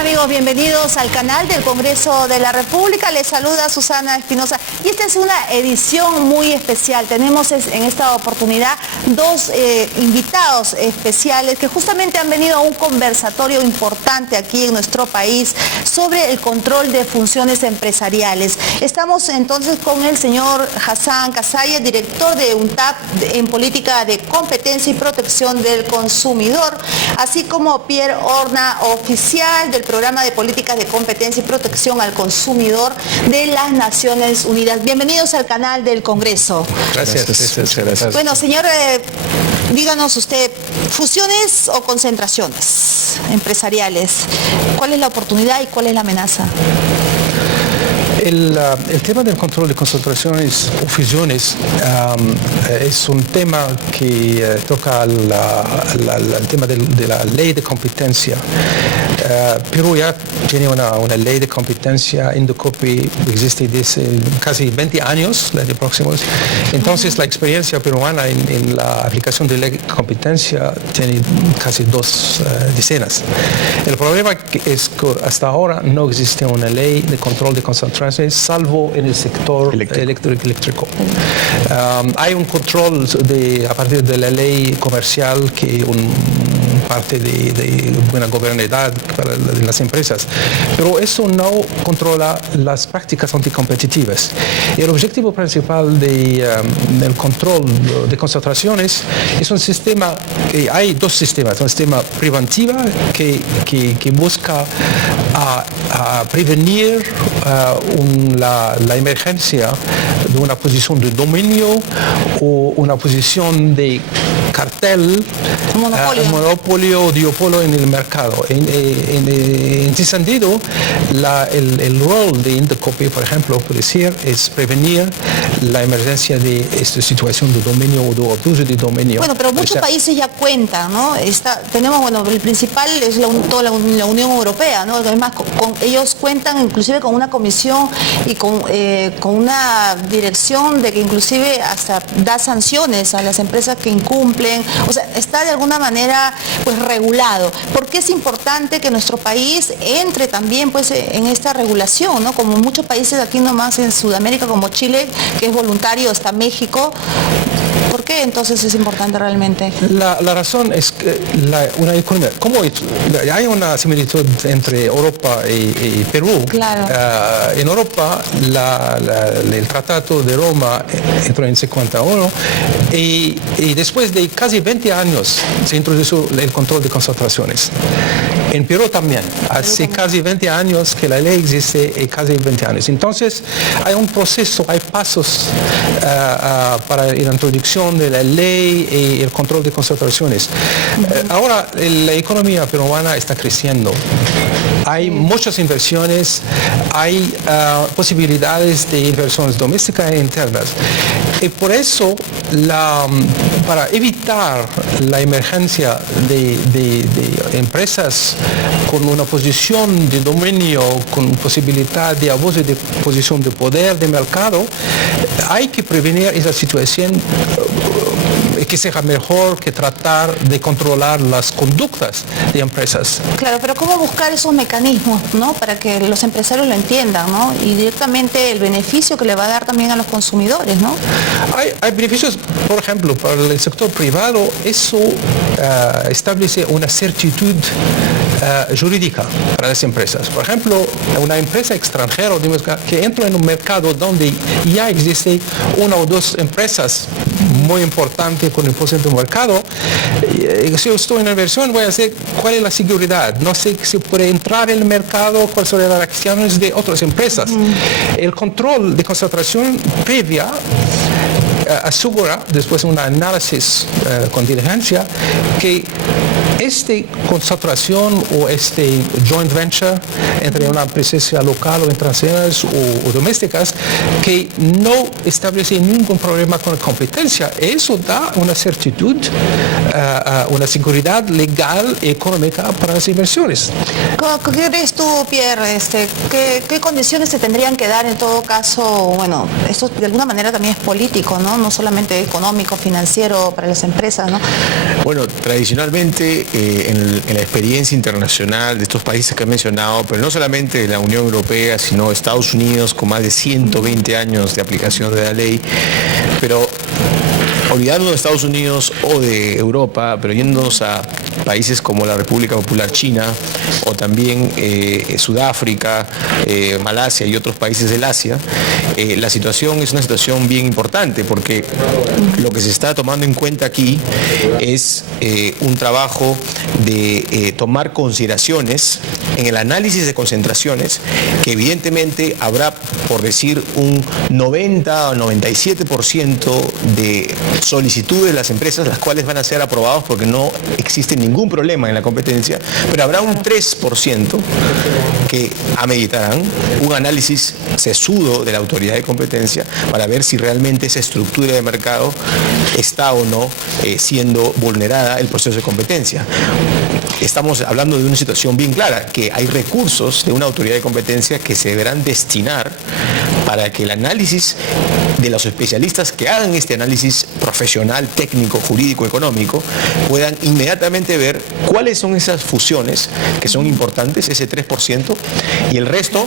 amigos? Bienvenidos al canal del Congreso de la República. Les saluda Susana Espinosa y esta es una edición muy especial. Tenemos en esta oportunidad dos invitados especiales que justamente han venido a un conversatorio importante aquí en nuestro país sobre el control de funciones empresariales. Estamos entonces con el señor Hassan Kazaya, director de UNTAP en política de competencia y protección del consumidor, así como Pierre Horna, oficial del programa de políticas de competencia y protección al consumidor de las Naciones Unidas. Bienvenidos al canal del Congreso. Gracias. Bueno, señor, díganos usted, ¿fusiones o concentraciones empresariales? ¿Cuál es la oportunidad y cuál es la amenaza? El tema del control de concentraciones o fusiones es un tema que toca el tema de la ley de competencia. Perú ya tiene una ley de competencia, Indecopi existe desde casi 20 años, los próximos. Entonces la experiencia peruana en la aplicación de ley de competencia tiene casi 2 decenas. El problema es que hasta ahora no existe una ley de control de concentraciones salvo en el sector eléctrico. Hay un control a partir de la ley comercial que parte de buena gobernabilidad para las empresas, pero eso no controla las prácticas anticompetitivas. El objetivo principal del control de concentraciones es un sistema, hay 2 sistemas, un sistema preventivo que busca a prevenir la emergencia de una posición de dominio o una posición de cartel, monopolio o duopolio en el mercado. En ese sentido, el rol de Indecopi, por ejemplo, puede ser es prevenir la emergencia de esta situación de dominio o de abuso de dominio. Bueno, pero muchos países ya cuentan, ¿no? Tenemos, bueno, el principal es toda la Unión Europea, ¿no? Además, ellos cuentan inclusive con una comisión y con una dirección de que inclusive hasta da sanciones a las empresas que incumplen. O sea, está de alguna manera pues regulado. ¿Por qué es importante que nuestro país entre también pues en esta regulación, ¿no? Como muchos países aquí nomás en Sudamérica, como Chile, que es voluntario, está México. ¿Por qué entonces es importante realmente? La razón es que una economía, como hay una similitud entre Europa y Perú. Claro. En Europa el Tratado de Roma entró en 51 y después de casi 20 años se introdujo el control de concentraciones. En Perú también, hace casi 20 años que la ley existe, casi 20 años. Entonces hay un proceso, hay pasos para la introducción de la ley y el control de concentraciones. Ahora la economía peruana está creciendo. Hay muchas inversiones, hay posibilidades de inversiones domésticas e internas. Y por eso, para evitar la emergencia de empresas con una posición de dominio, con posibilidad de abuso de posición de poder de mercado, hay que prevenir esa situación que sea mejor que tratar de controlar las conductas de empresas. Claro, pero ¿cómo buscar esos mecanismos, ¿no? Para que los empresarios lo entiendan, ¿no? Y directamente el beneficio que le va a dar también a los consumidores, ¿no? Hay beneficios, por ejemplo, para el sector privado, eso establece una certidumbre jurídica para las empresas. Por ejemplo, una empresa extranjera que entra en un mercado donde ya existe 1 o 2 empresas muy importantes con el porcentaje de mercado, si yo estoy en la inversión voy a hacer cuál es la seguridad, no sé si puede entrar en el mercado, cuáles son las acciones de otras empresas. El control de concentración previa asegura, después de un análisis con diligencia, que esta concentración o este joint venture entre una presencia local o internacionales o domésticas que no establece ningún problema con la competencia, eso da una certidumbre, una seguridad legal y económica para las inversiones. ¿Qué crees tú, Pierre? ¿Qué condiciones se tendrían que dar en todo caso? Bueno, esto de alguna manera también es político, ¿no? no solamente económico, financiero, para las empresas, ¿no? Bueno, tradicionalmente en la experiencia internacional de estos países que he mencionado, pero no solamente de la Unión Europea, sino Estados Unidos con más de 120 años de aplicación de la ley, pero olvidándonos de Estados Unidos o de Europa, pero yéndonos a países como la República Popular China o también Sudáfrica, Malasia y otros países del Asia, la situación es una situación bien importante porque lo que se está tomando en cuenta aquí es un trabajo de tomar consideraciones en el análisis de concentraciones que evidentemente habrá, por decir, un 90 o 97% de solicitudes de las empresas, las cuales van a ser aprobados porque no existe ningún problema en la competencia, pero habrá un 3% que ameritarán un análisis sesudo de la autoridad de competencia para ver si realmente esa estructura de mercado está o no siendo vulnerada el proceso de competencia. Estamos hablando de una situación bien clara, que hay recursos de una autoridad de competencia que se deberán destinar para que el análisis de los especialistas que hagan este análisis profesional, técnico, jurídico, económico, puedan inmediatamente ver cuáles son esas fusiones que son importantes, ese 3%, y el resto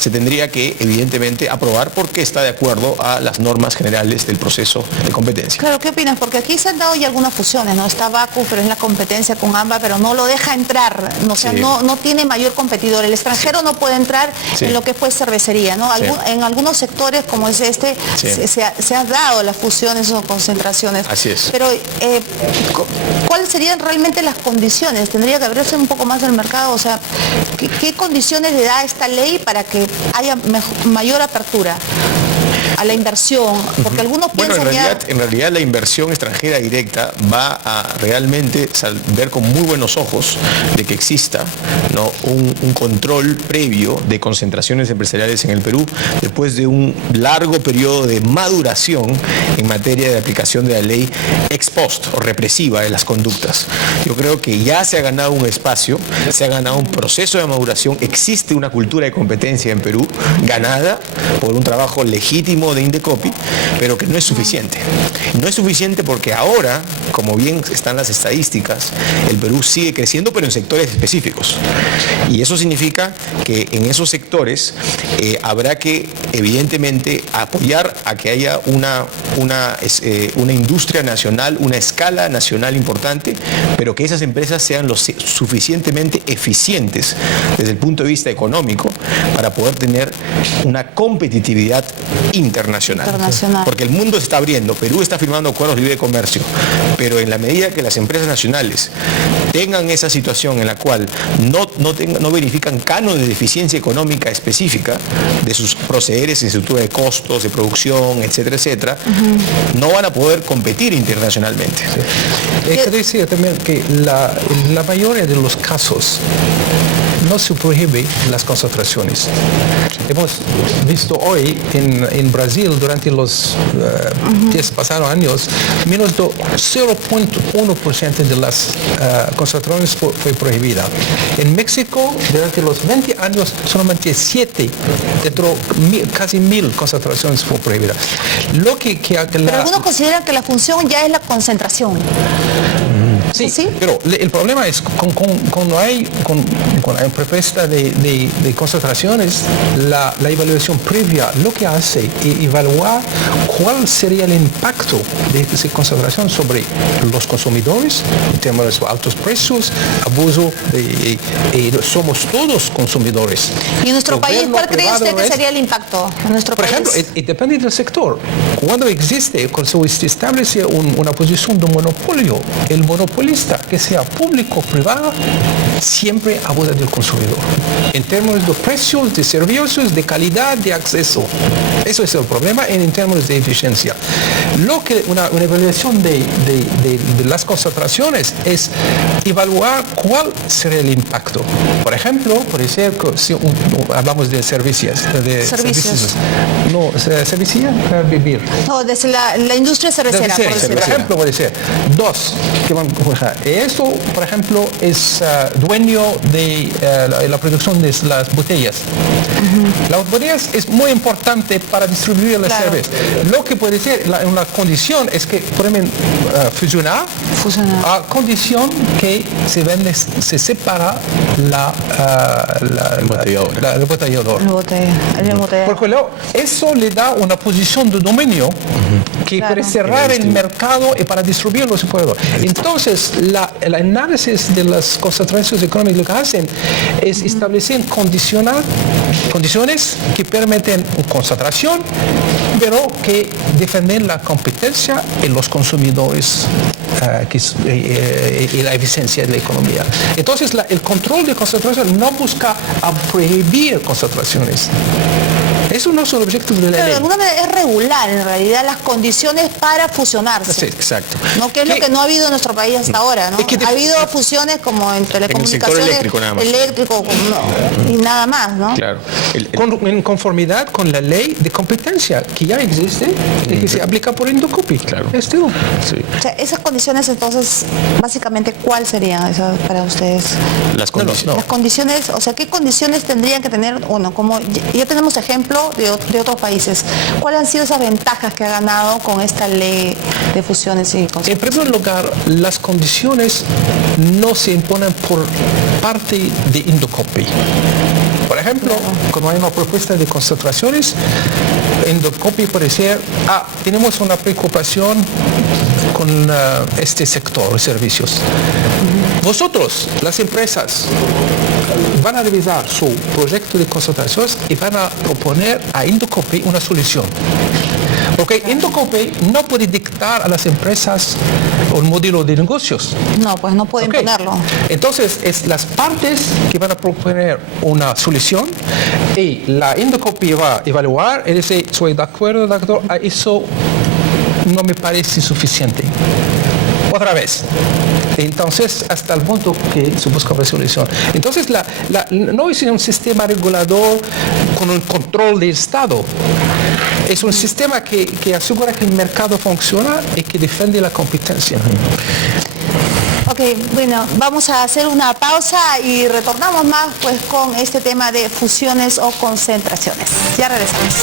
se tendría que, evidentemente, aprobar porque está de acuerdo a las normas generales del proceso de competencia. Claro, ¿qué opinas? Porque aquí se han dado ya algunas fusiones, ¿no? Está Baku, pero es la competencia con AMBA, pero no lo deja entrar, ¿no? O sea, sí, no tiene mayor competidor. El extranjero no puede entrar en lo que es pues cervecería, ¿no? En algunos sectores, como es este, se han dado las fusiones o concentraciones. Así es. Pero, ¿cuáles serían realmente las condiciones? ¿Tendría que abrirse un poco más el mercado? O sea, ¿qué condiciones le da esta ley para que haya mayor apertura a la inversión? Porque algunos piensan en realidad la inversión extranjera directa va a realmente ver con muy buenos ojos de que exista, ¿no?, un control previo de concentraciones empresariales en el Perú después de un largo periodo de maduración en materia de aplicación de la ley ex post o represiva de las conductas. Yo creo que ya se ha ganado un espacio, se ha ganado un proceso de maduración, existe una cultura de competencia en Perú ganada por un trabajo legítimo de Indecopi, pero que no es suficiente. No es suficiente porque ahora, como bien están las estadísticas, el Perú sigue creciendo, pero en sectores específicos. Y eso significa que en esos sectores habrá que, evidentemente, apoyar a que haya una industria nacional, una escala nacional importante, pero que esas empresas sean lo suficientemente eficientes desde el punto de vista económico para poder tener una competitividad internacional. Porque el mundo se está abriendo, Perú está firmando acuerdos de libre comercio, pero en la medida que las empresas nacionales tengan esa situación en la cual no verifican cánones de eficiencia económica específica de sus procederes en estructura de costos, de producción, etcétera, etcétera, no van a poder competir internacionalmente. Sí. Hay que decir también que la mayoría de los casos no se prohíben las concentraciones. Hemos visto hoy en Brasil, durante los 10 pasados años, menos de 0.1% de las concentraciones fue prohibida. En México, durante los 20 años, solamente 7, casi 1000 concentraciones fue prohibidas. Pero algunos consideran que la función ya es la concentración. Sí, ¿sí? Pero el problema es cuando hay propuesta de concentraciones, la evaluación previa lo que hace es evaluar cuál sería el impacto de esa concentración sobre los consumidores en términos de altos precios, abuso, somos todos consumidores. ¿Y en nuestro país cuál cree usted que sería el impacto en nuestro país? Por ejemplo, depende del sector. Cuando se establece una posición de monopolio, el monopolista, que sea público o privado, siempre abusa del consumidor. En términos de precios, de servicios, de calidad, de acceso. Eso es el problema en términos de eficiencia. Lo que una evaluación de las concentraciones es evaluar cuál será el impacto. Por ejemplo, puede ser que si hablamos de servicios. Servicios. No, servicio para vivir. No, desde la industria cervecera, por decirlo. Por ejemplo, puede ser dos que van a trabajar. Esto, por ejemplo, es dueño de la producción de las botellas. Las botellas es muy importante para distribuir la cerveza. Lo que puede ser una condición es que pueden fusionar a condición que se separa el embotellador. Porque luego eso le da una posición de dominio que puede cerrar el mercado y para distribuirlo se puede. Entonces, el análisis de las concentraciones económicas lo que hacen es establecer condiciones que permiten concentración, pero que defienden la competencia en los consumidores y la eficiencia de la economía. Entonces, el control de concentración no busca prohibir concentraciones. Eso no es el objetivo de la ley. De alguna manera es regular en realidad las condiciones para fusionarse. Sí, exacto. ¿No? Que es lo que no ha habido en nuestro país hasta ahora, ¿no? Ha habido fusiones como en telecomunicaciones, en el sector eléctrico nada más. Y nada más, ¿no? Claro. En conformidad con la ley de competencia que ya existe y que se aplica por Indocopi. Claro. Sí. O sea, esas condiciones entonces, básicamente, ¿cuáles serían esas para ustedes? Las condiciones. Las condiciones, o sea, ¿qué condiciones tendrían que tener? Bueno, como ya tenemos ejemplo de otros países. ¿Cuáles han sido esas ventajas que ha ganado con esta ley de fusiones y concentraciones? En primer lugar, las condiciones no se imponen por parte de Indocopi. Por ejemplo, cuando hay una propuesta de concentraciones, Indocopi puede ser, tenemos una preocupación con este sector de servicios. Vosotros, las empresas, van a revisar su proyecto de concentraciones y van a proponer a Indocopi una solución. Porque Indocopi no puede dictar a las empresas un modelo de negocios. No, pues no puede imponerlo. Entonces, es las partes que van a proponer una solución y la Indocopi va a evaluar y dice, soy de acuerdo, doctor, a eso no me parece suficiente. Otra vez. Entonces, hasta el punto que se busca una solución. Entonces, no es un sistema regulador con un control del Estado. Es un sistema que asegura que el mercado funciona y que defiende la competencia. Ok, bueno, vamos a hacer una pausa y retornamos más pues con este tema de fusiones o concentraciones. Ya regresamos.